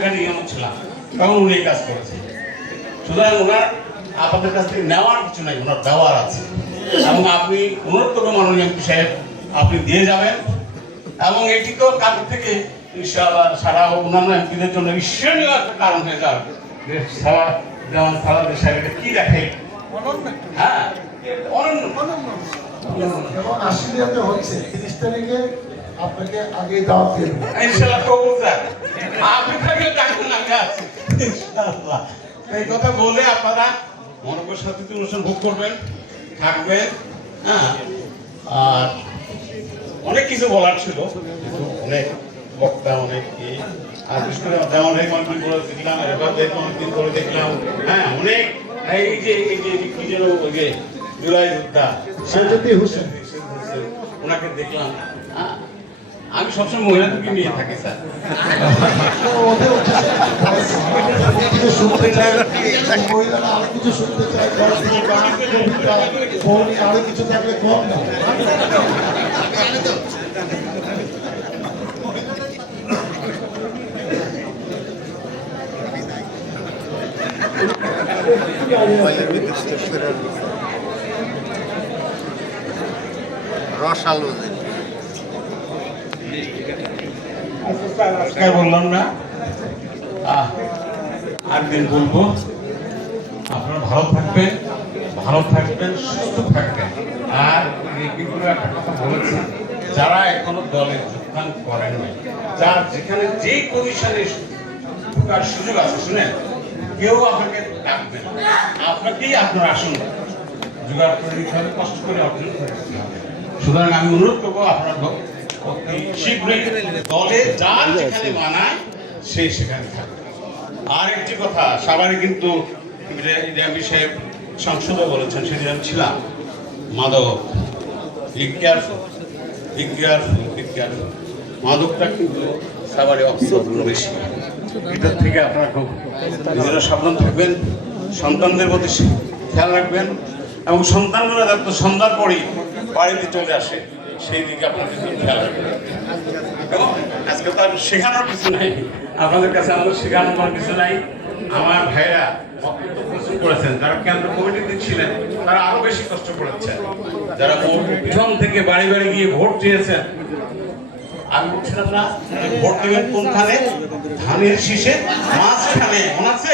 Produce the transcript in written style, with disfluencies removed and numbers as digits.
Africa নিয়ে ছিলাম, তখন উনি এই কাজ করেছেন। সুতরাং ওনার আপনাদের কাছ থেকে নেওয়ার কিছু নাই, ওনার দেওয়ার আছে। এবং আপনি অনুরোধ মাননীয় এমপি সাহেব আপনি দিয়ে যাবেন, এবং এটিকেও কাল থেকে ইনশাআল্লাহ সারা অন্যান্য এমপিদের জন্য ঈশ্বরীয় একটা কারণ হয়ে যাবে। সারা যেমন সারাদের সাহেব কি দেখে, হ্যাঁ অনন্য এবং 80 হচ্ছে 30 তারিখে আপনাকে আগে দাওয়াত দিয়ে দেব ইনশাআল্লাহ। কবুল স্যার, আপনি থাকলে ডাকুন, আমি আছি ইনশাআল্লাহ। এই কথা বলে আপনারা মনোবল সাথে অনুষ্ঠান ভোগ করবেন, থাকবেন। হ্যাঁ, আর অনেক কিছু বলার ছিল, অনেক বক্তা অনেক কি, আর বিশেষ করে যেমন এই অনেকদিন করে দেখলাম, এবার অনেকদিন করে দেখলাম। হ্যাঁ, অনেক এই যে কি যেন ওই যে জুলাই যোদ্ধা সেজদি হোসেন ওনাকে দেখলাম। আমি সবসময় মহিলাদেরকে নিয়ে থাকি স্যার। ওদের কিছু শুনতে চাই, মহিলারা আরো কিছু শুনতে চাই, আরো কিছু থাকলে কম না। রসালো বললাম না, আরেকদিন বলবো। আপনারা ভালো থাকবেন, সুস্থ থাকবেন। আর একটা কথা বলেছেন, যারা এখনো দলে যোগদান করেন নাই, যার যেখানে যেই পজিশনে ঢোকার সুযোগ আছে, শুনেন, কেউ আপনাকে ডাকবেন, আপনাকেই আপনার আসন জোগাড় করে নিতে হবে, কষ্ট করে অর্জন করে নিতে হবে। সুতরাং আমি অনুরোধ করবো আপনারা শীঘ্রই দলে যার যেখানে মানায় সে সেখানে থাকবে। আর একটি কথা, সবারই কিন্তু এমপি সাহেব সংসদে বলেছেন, সেদিন আমি ছিলাম, মাদক মাদকটা কিন্তু সবারই অপছন্দ বেশি। এটার থেকে আপনারা খুব নিজেরা সাবধান থাকবেন, সন্তানদের প্রতি খেয়াল রাখবেন, এবং সন্তানরা যাতে সন্ধ্যার পরই বাড়িতে চলে আসে সেই দিকে আপনাদের খেয়াল রাখবেন। এবং আজকে তো আর শেখানোর কিছু নাই আপনাদের কাছে, আমাদের শেখানোর কিছু নাই। আমার ভাইরা বক্তব্য প্রস্তুত করেছেন, যারা কেন্দ্র কমিটিতে ছিলেন তারা আরো বেশি কষ্ট করেছেন, যারা পিছন থেকে বাড়ি বাড়ি গিয়ে ভোট চেয়েছেন। আমি বলছিলাম না, ভোট দেবেন কোনখানে? ধানের শীষে মাঝখানে, মনে আছে?